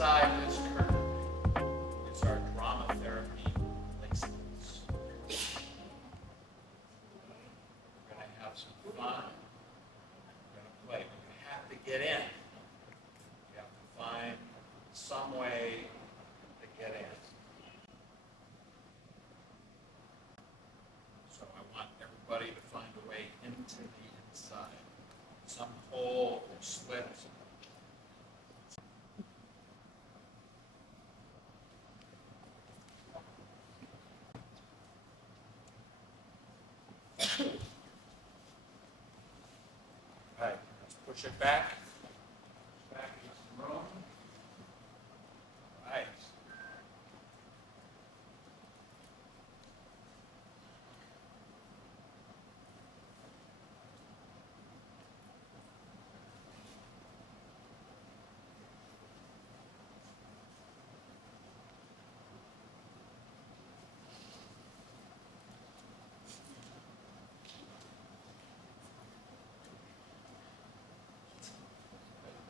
inside this curtain is our drama therapy placements. We're going to have some fun. We're going to play. But you have to get in. You have to find some way to get in. So I want everybody to find a way into the inside. Some hole or slit. Right, let's push it back. Back into the room. Right.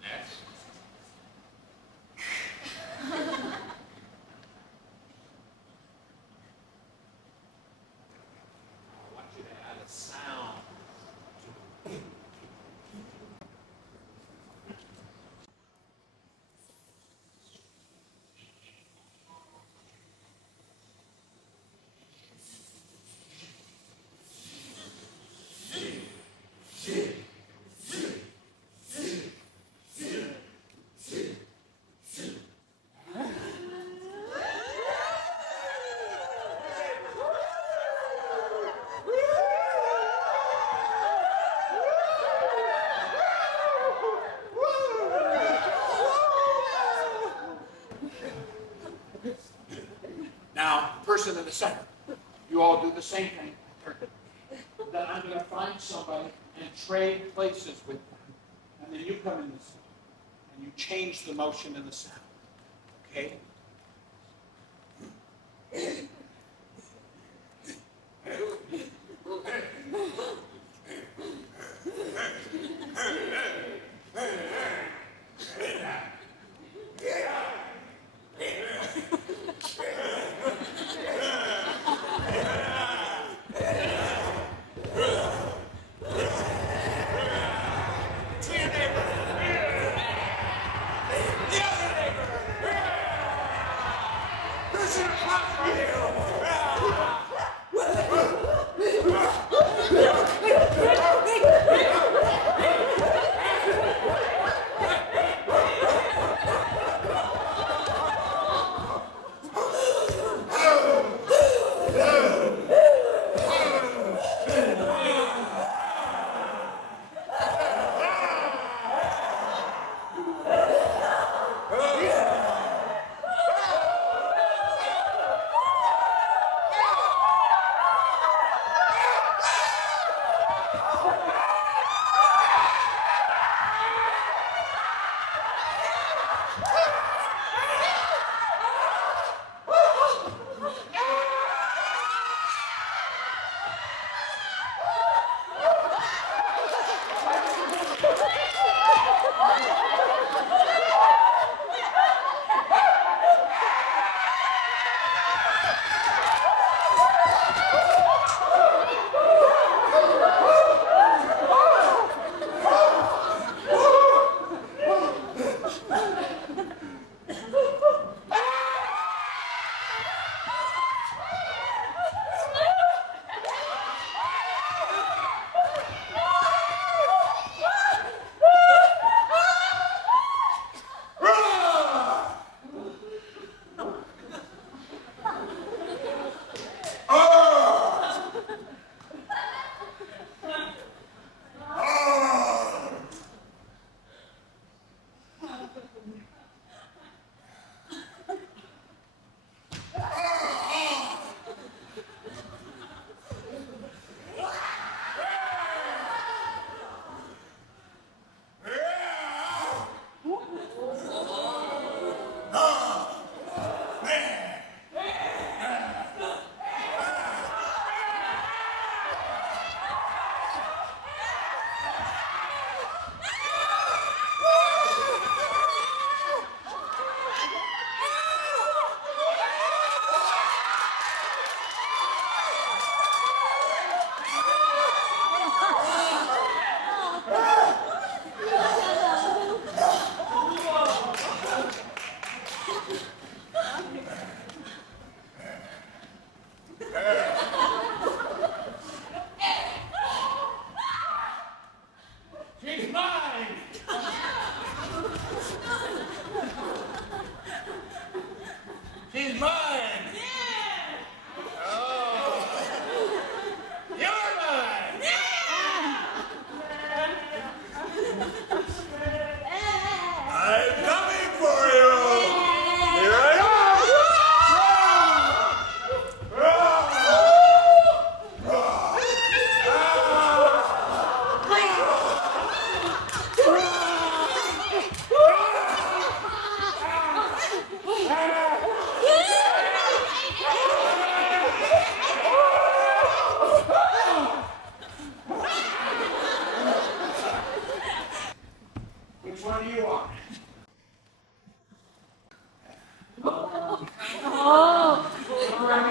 Next. I want you to add a sound. Now, person in the center, you all do the same thing. Then I'm going to find somebody and trade places with them. And then you come in the center and you change the motion and the sound. Okay? To your neighbor. The other neighbor.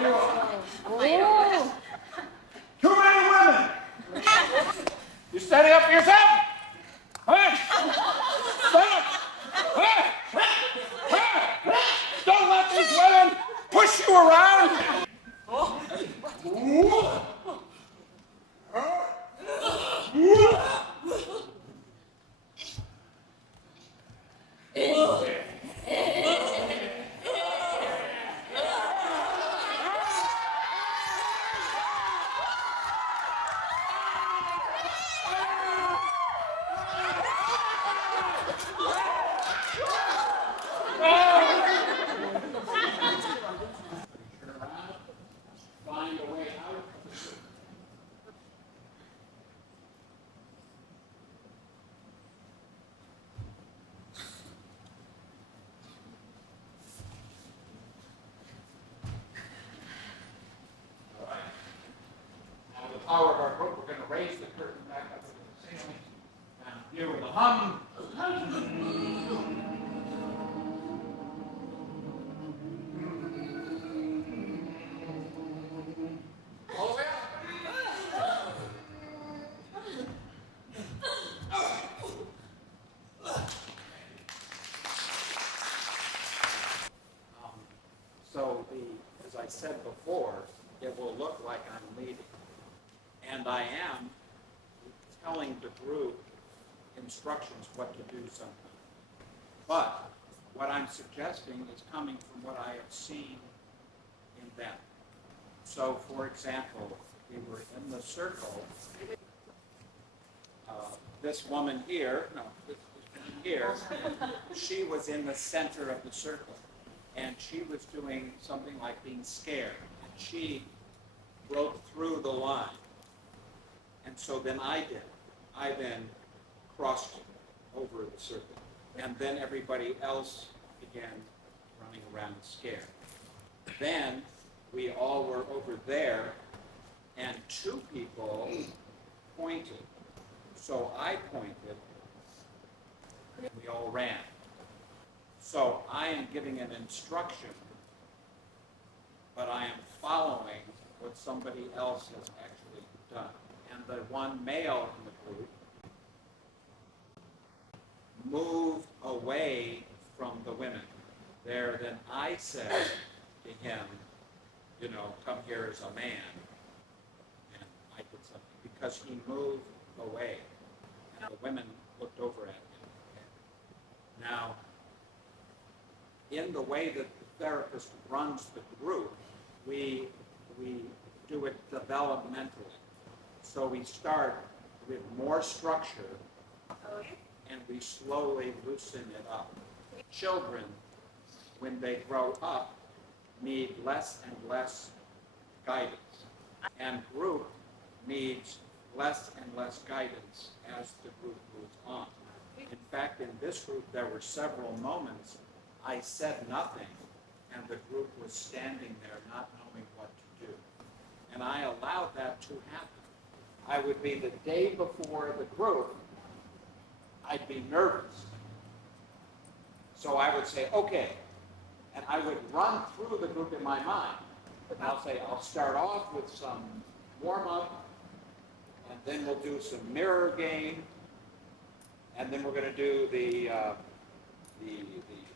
you are. Too many women. You standing up for yourself? Huh? Stand up. Don't let these women push you around. Find a way out of the circle. All right. Now, with the power of our group, we're going to raise the curtain back up to the ceiling. Down here with a hum. All the way up. So as I said before, it will look like I'm leading. And I am telling the group instructions what to do sometimes. But what I'm suggesting is coming from what I have seen in them. So, for example, we were in the circle. This woman here, this woman here, she was in the center of the circle. And she was doing something like being scared. And she broke through the line. And so then I did. I then crossed over the circle. And then everybody else began running around scared. Then we all were over there, and two people pointed. So I pointed, and we all ran. So I am giving an instruction, but I am following what somebody else has actually done. And the one male in the group moved away from the women. There, then I said to him, come here as a man. And I did something because he moved away. And the women looked over at him. Now, in the way that the therapist runs the group, we do it developmentally. So we start with more structure, and we slowly loosen it up. Children, when they grow up, need less and less guidance. And group needs less and less guidance as the group moves on. In fact, in this group, there were several moments I said nothing, and the group was standing there not knowing what to do. And I allowed that to happen. I would be the day before the group, I'd be nervous. So I would say, okay, and I would run through the group in my mind. And I'll say, I'll start off with some warm-up, and then we'll do some mirror game, and then we're going to do the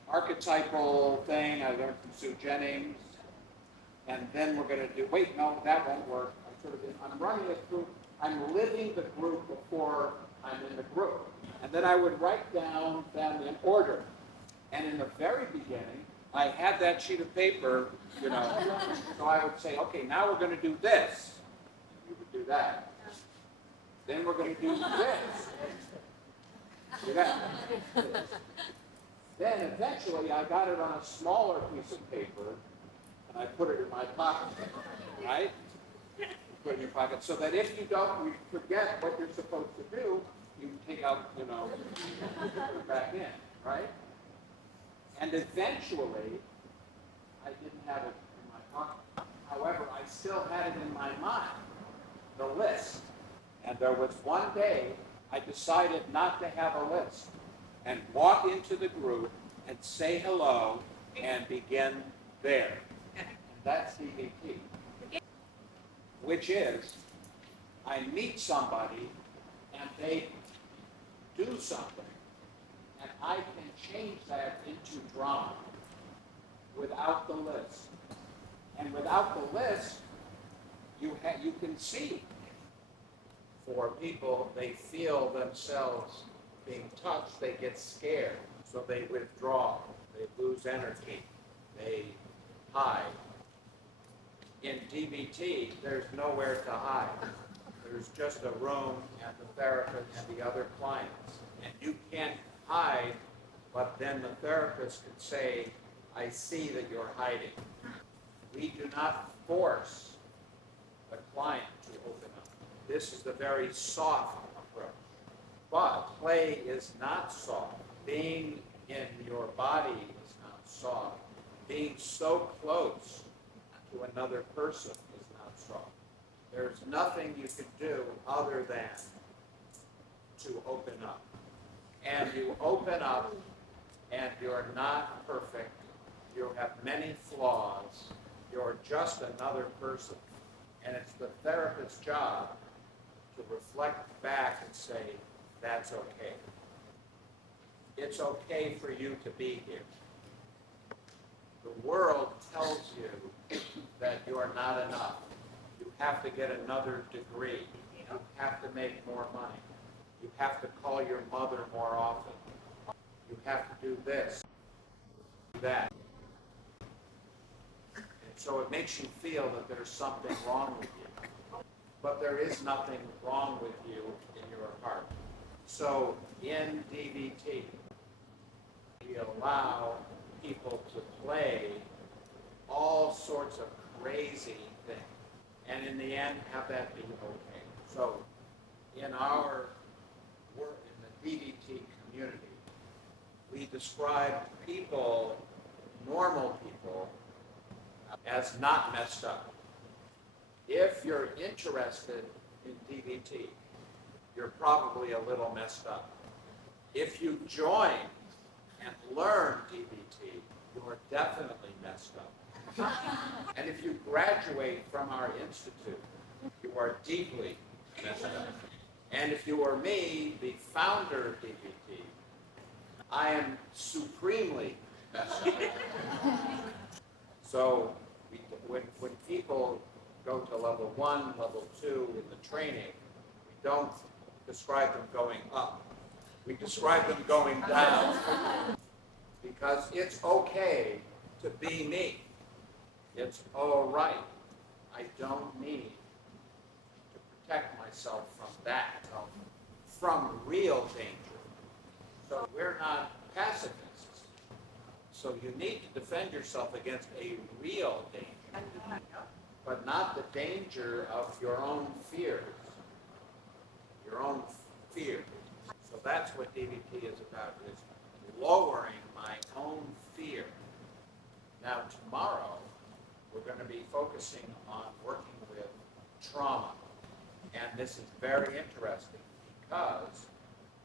archetypal thing I learned from Sue Jennings, and then we're going to do, wait, no, that won't work. I'm running it through, I'm living the group before I'm in the group. And then I would write down them in order. And in the very beginning, I had that sheet of paper, so I would say, okay, now we're going to do this. You would do that. Then we're going to do this. Do that. Then eventually I got it on a smaller piece of paper, and I put it in my pocket, right? You put it in your pocket, so that if you don't forget what you're supposed to do, you can take out, put it back in, right? And eventually, I didn't have it in my pocket. However, I still had it in my mind, the list. And there was one day I decided not to have a list and walk into the group and say hello and begin there. And That's DBT. Which is, I meet somebody and they do something, and I can change that into drama without the list. And without the list, you can see. For people, they feel themselves being touched, they get scared, so they withdraw, they lose energy, they hide. In DBT, there's nowhere to hide. There's just a room and the therapist and the other clients. And you can't hide, but then the therapist could say, I see that you're hiding. We do not force the client to open up. This is the very soft approach. But play is not soft. Being in your body is not soft. Being so close to another person is not soft. There's nothing you can do other than to open up. And you open up, and you're not perfect. You have many flaws. You're just another person. And it's the therapist's job to reflect back and say, that's okay. It's okay for you to be here. The world tells you that you are not enough. You have to get another degree. You have to make more money. You have to call your mother more often. You have to do this, do that. And so it makes you feel that there's something wrong with you. But there is nothing wrong with you in your heart. So in DBT, we allow people to play all sorts of crazy things, and in the end, have that be okay. So in our work in the DBT community, we describe people, normal people, as not messed up. If you're interested in DBT, you're probably a little messed up. If you join and learn DBT, you're definitely messed up. And if you graduate from our institute, you are deeply messed up. And if you are me, the founder of DBT, I am supremely messed up. So when people go to level 1, level 2 in the training, we don't describe them going up. We describe them going down. Because it's okay to be me. It's all right. I don't need to protect myself from that, from real danger. So we're not pacifists. So you need to defend yourself against a real danger, but not the danger of your own fears. Your own fears. So that's what DBT is about, is lowering my own fear. Now tomorrow, we're going to be focusing on working with trauma. And this is very interesting because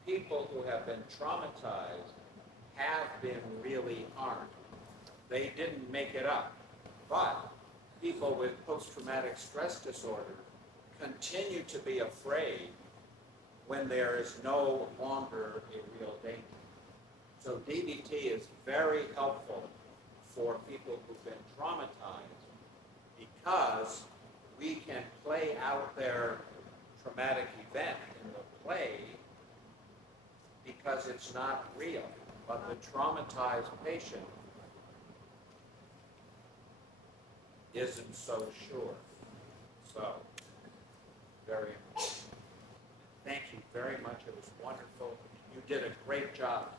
people who have been traumatized have been really harmed. They didn't make it up. But people with post-traumatic stress disorder continue to be afraid when there is no longer a real danger. So DBT is very helpful for people who've been traumatized because we can play out their traumatic event in the play because it's not real. But the traumatized patient isn't so sure. So, very important. Thank you very much. It was wonderful. You did a great job